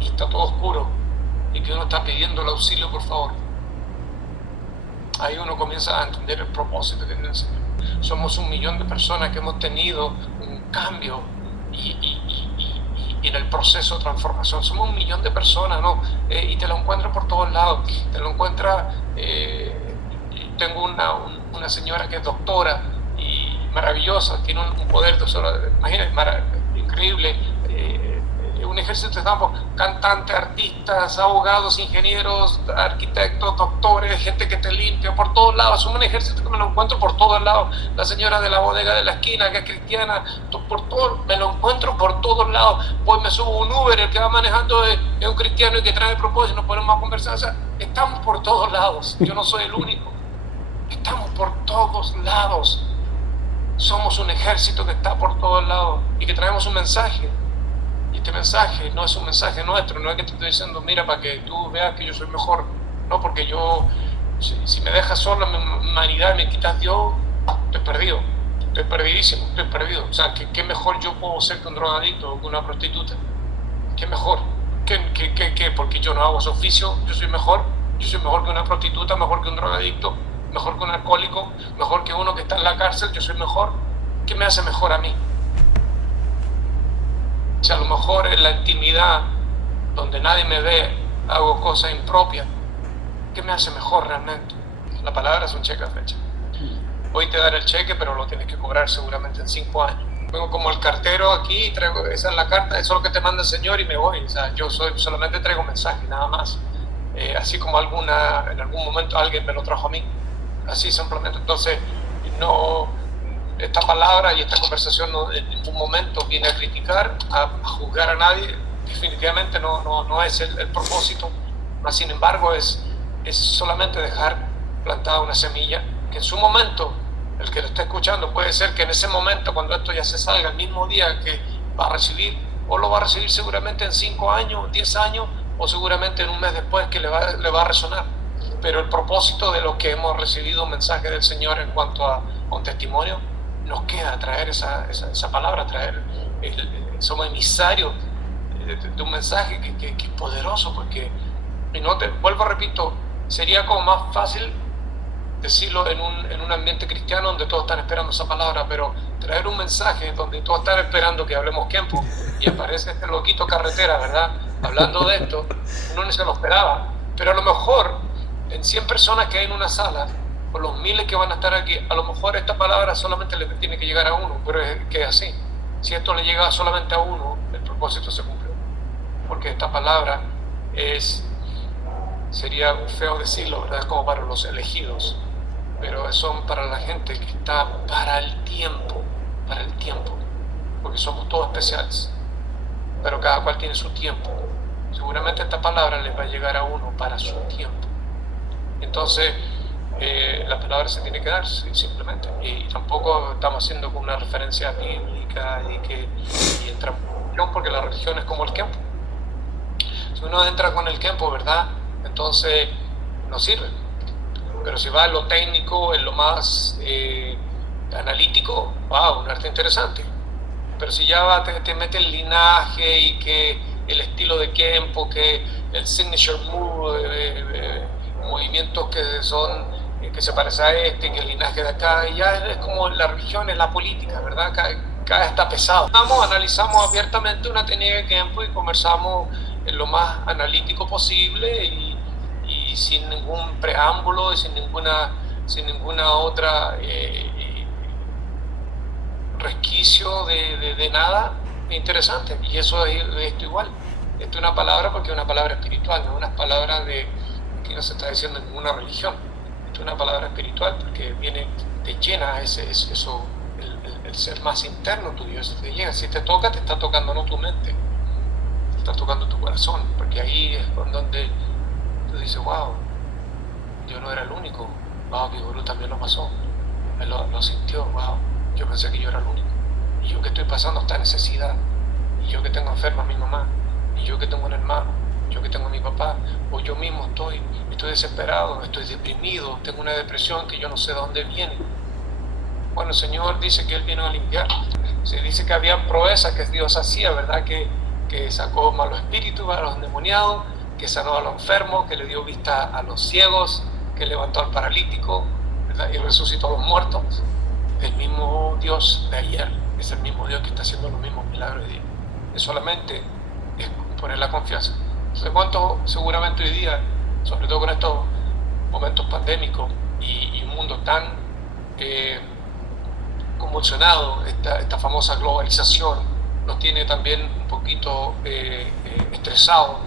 está todo oscuro, y que uno está pidiendo el auxilio, por favor, ahí uno comienza a entender el propósito que tiene el Señor. Somos 1 millón de personas que hemos tenido un cambio y en el proceso de transformación. Somos 1 millón de personas, ¿no? Y te lo encuentras por todos lados. Te lo encuentras. Tengo una señora que es doctora y maravillosa, tiene un poder, imagínate, increíble. Un ejército de cantantes, artistas, abogados, ingenieros, arquitectos, doctores, gente que te limpia por todos lados. Somos un ejército que me lo encuentro por todos lados. La señora de la bodega de la esquina, que es cristiana, me lo encuentro por todos lados. Pues me subo un Uber, el que va manejando es un cristiano y que trae propósito, nos ponemos a conversar. O sea, estamos por todos lados. Yo no soy el único. Estamos por todos lados. Somos un ejército que está por todos lados y que traemos un mensaje. Y este mensaje no es un mensaje nuestro, no es que te estoy diciendo, mira, para que tú veas que yo soy mejor. No, porque si me dejas solo en mi humanidad y me quitas Dios, estoy perdido, estoy perdidísimo, estoy perdido. O sea, ¿qué mejor yo puedo ser que un drogadicto o que una prostituta? ¿Qué mejor? ¿Qué? Porque yo no hago ese oficio, yo soy mejor que una prostituta, mejor que un drogadicto, mejor que un alcohólico, mejor que uno que está en la cárcel, yo soy mejor. ¿Qué me hace mejor a mí? Si a lo mejor en la intimidad, donde nadie me ve, hago cosas impropias, ¿qué me hace mejor realmente? La palabra es un cheque a fecha. Hoy te daré el cheque, pero lo tienes que cobrar seguramente en 5 años. Vengo como el cartero aquí, traigo, esa es la carta, eso es lo que te manda el Señor y me voy. O sea, solamente traigo mensajes, nada más. Así como en algún momento alguien me lo trajo a mí. así simplemente. Entonces, no, esta palabra y esta conversación en ningún momento viene a criticar, a juzgar a nadie. Definitivamente no es el propósito, mas sin embargo es solamente dejar plantada una semilla que en su momento, el que lo está escuchando, puede ser que en ese momento, cuando esto ya se salga, el mismo día que va a recibir, o lo va a recibir seguramente en 5 años, 10 años, o seguramente en un mes después que le va a resonar. Pero el propósito de lo que hemos recibido un mensaje del Señor en cuanto a un testimonio, nos queda traer esa palabra, somos emisarios de un mensaje que es poderoso, porque, y no te vuelvo, repito, sería como más fácil decirlo en un ambiente cristiano donde todos están esperando esa palabra, pero traer un mensaje donde todos están esperando que hablemos tiempo y aparece este loquito carretera, ¿verdad? Hablando de esto, uno ni se lo esperaba, pero a lo mejor en 100 personas que hay en una sala, por los miles que van a estar aquí, a lo mejor esta palabra solamente le tiene que llegar a uno, pero es que es así. Si esto le llega solamente a uno, el propósito se cumplió, porque esta palabra sería feo decirlo, ¿verdad? Como para los elegidos, pero son para la gente que está para el tiempo, porque somos todos especiales, pero cada cual tiene su tiempo. Seguramente esta palabra les va a llegar a uno para su tiempo. Entonces, la palabra se tiene que dar simplemente, y tampoco estamos haciendo con una referencia bíblica y entra porque la religión es como el tiempo. Si uno entra con el tiempo, ¿verdad? Entonces no sirve. Pero si va en lo técnico, en lo más analítico, wow, un arte interesante. Pero si ya te mete el linaje y que el estilo de tiempo, que el signature move, movimientos que se parece a que el linaje de acá, y ya es como la religión, es la política, ¿verdad? Cada está pesado. Analizamos abiertamente una técnica de tiempo y conversamos en lo más analítico posible y sin ningún preámbulo y sin ninguna otra resquicio de nada interesante. Y eso es esto igual. Esto es una palabra porque es una palabra espiritual, no es una palabra que no se está diciendo en ninguna religión. Esto es una palabra espiritual porque te llena eso, el ser más interno tuyo. Te llega. Si te toca, te está tocando no tu mente, te está tocando tu corazón, porque ahí es donde tú dices, wow, yo no era el único, wow, mi gurú también lo pasó, él lo sintió, wow, yo pensé que yo era el único, y yo que estoy pasando esta necesidad, y yo que tengo enferma a mi mamá, y yo que tengo un hermano, yo que tengo a mi papá, o yo mismo estoy desesperado, estoy deprimido, tengo una depresión que yo no sé de dónde viene. Bueno, el Señor dice que Él vino a limpiar. Se dice que había proezas que Dios hacía, ¿verdad? Que sacó malos espíritus a los endemoniados, que sanó a los enfermos, que le dio vista a los ciegos, que levantó al paralítico, ¿verdad? Y resucitó a los muertos. El mismo Dios de ayer es el mismo Dios que está haciendo los mismos milagros de Dios. Es solamente poner la confianza. Entonces, ¿cuántos seguramente hoy día, sobre todo con estos momentos pandémicos y un mundo tan convulsionado, esta famosa globalización nos tiene también un poquito estresados?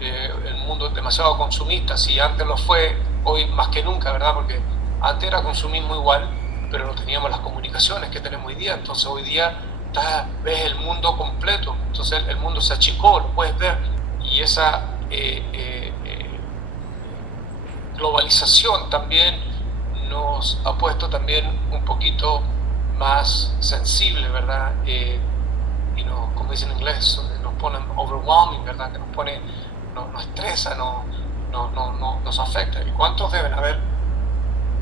El mundo es demasiado consumista. Si antes lo fue, hoy más que nunca, ¿verdad? Porque antes era consumismo igual, pero no teníamos las comunicaciones que tenemos hoy día. Entonces hoy día ves el mundo completo, entonces el mundo se achicó, lo puedes ver, y esa globalización también nos ha puesto también un poquito más sensible, ¿verdad? Y como dicen en inglés, nos pone overwhelming, ¿verdad? Que nos estresa, nos afecta. ¿Y cuántos deben haber?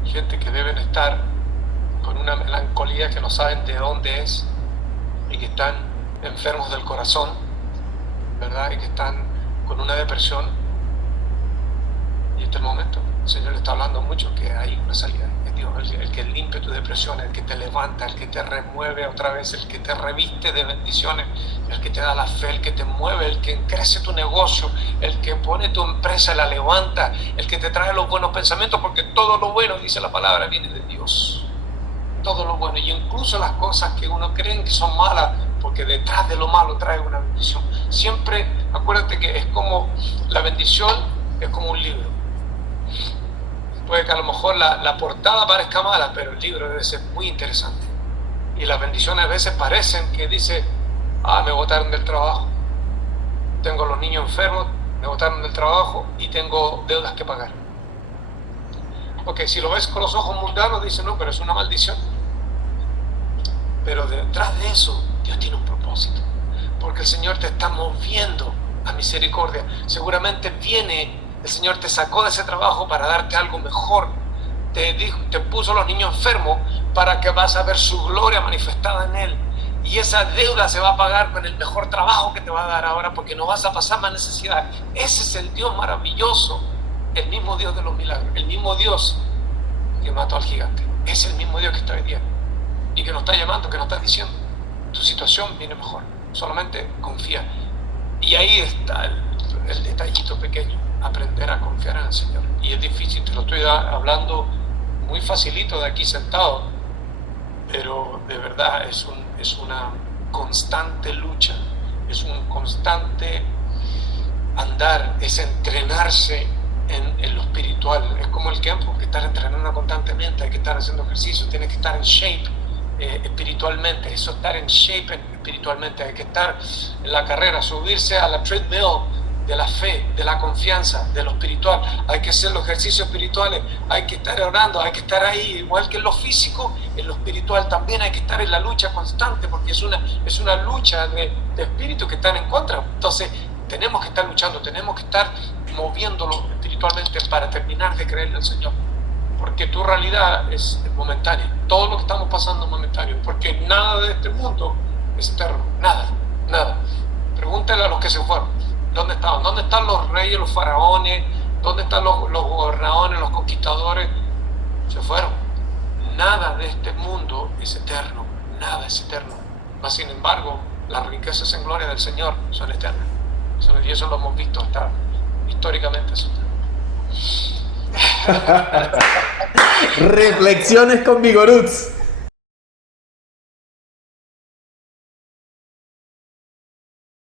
Gente que deben estar con una melancolía que no saben de dónde es, y que están enfermos del corazón, ¿verdad? Y que están con una depresión. Y este es el momento. El Señor le está hablando mucho que hay una salida. Es Dios el que limpia tu depresión, el que te levanta, el que te remueve otra vez, el que te reviste de bendiciones, el que te da la fe, el que te mueve, el que crece tu negocio, el que pone tu empresa, la levanta, el que te trae los buenos pensamientos, porque todo lo bueno, dice la palabra, viene de Dios. Todo lo bueno, y incluso las cosas que uno cree que son malas, porque detrás de lo malo trae una bendición. Siempre acuérdate que es como la bendición, es como un libro. Puede que a lo mejor la portada parezca mala, pero el libro debe ser muy interesante. Y las bendiciones a veces parecen que dice, me botaron del trabajo, tengo los niños enfermos, me botaron del trabajo y tengo deudas que pagar. Ok, si lo ves con los ojos mundanos, dice, no, pero es una maldición. Pero detrás de eso, Dios tiene un propósito. Porque el Señor te está moviendo a misericordia. Seguramente el Señor te sacó de ese trabajo para darte algo mejor. Te puso a los niños enfermos para que vas a ver su gloria manifestada en Él. Y esa deuda se va a pagar con el mejor trabajo que te va a dar ahora, porque no vas a pasar más necesidad. Ese es el Dios maravilloso, el mismo Dios de los milagros, el mismo Dios que mató al gigante. Es el mismo Dios que está hoy día y que nos está llamando, que nos está diciendo, tu situación viene mejor, solamente confía. Y ahí está el detallito pequeño, aprender a confiar en el Señor. Y es difícil, te lo estoy hablando muy facilito de aquí sentado, pero de verdad es una constante lucha, es un constante andar, es entrenarse en lo espiritual. Es como el campo, que estar entrenando constantemente, hay que estar haciendo ejercicio, tiene que estar en shape espiritualmente. Eso, estar en shape espiritualmente, hay que estar en la carrera, subirse a la treadmill de la fe, de la confianza, de lo espiritual. Hay que hacer los ejercicios espirituales, hay que estar orando, hay que estar ahí, igual que en lo físico, en lo espiritual también hay que estar en la lucha constante, porque es una lucha de espíritus que están en contra. Entonces tenemos que estar luchando, tenemos que estar moviéndolo espiritualmente para terminar de creerle al Señor, porque tu realidad es momentánea, todo lo que estamos pasando es momentáneo, porque nada de este mundo es eterno, nada. Pregúntale a los que se fueron, ¿dónde estaban? ¿Dónde están los reyes, los faraones? ¿Dónde están los gobernadores, los conquistadores? Se fueron. Nada de este mundo es eterno, nada es eterno. Mas, sin embargo, las riquezas en gloria del Señor son eternas. Y eso lo hemos visto hasta históricamente. Reflexiones con Vigoruts.